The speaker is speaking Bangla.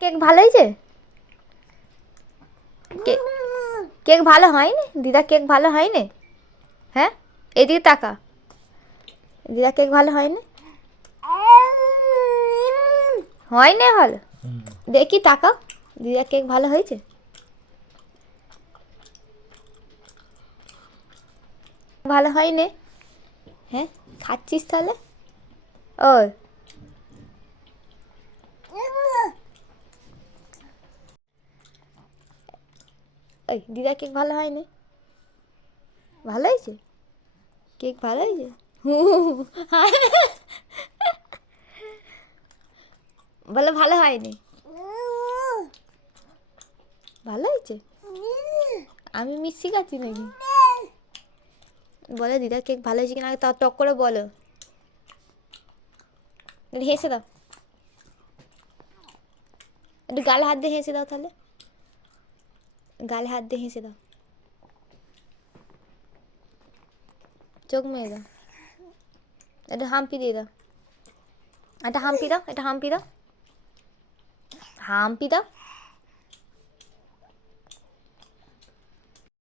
কেক ভালো হয়েছে? কেক কেক ভালো হয়নি দিদা? কেক ভালো হয়নি? হ্যাঁ, এদিকে তাকা। দিদা কেক ভালো হয়নি? হয়নি ভালো? দেখি তাকাও, দিদা কেক ভালো হয়েছে? ভালো হয়নি? হ্যাঁ, খাচ্ছিস তাহলে? ওই ওই দিদা কেক ভালো হয়নি? ভালো হয়েছে? কেক ভালো হয়েছে? বলো ভালো হয়নি? ভালো হয়েছে? আমি মিষ্টি খাচ্ছি নাকি? বলো দিদা কেক ভালো হয়েছে কিনা তা টক করে বলো। একটু হেসে দাও, একটু গালে হাত দিয়ে হেসে দাও তাহলে। গালে হাত দিয়ে হেসে দাও, চোখ মেরে দাও, একটু হাম্পি দিয়ে দাও, একটা হাম্পি দাও, একটা হাম্পি দাও, হাম্পি দাও।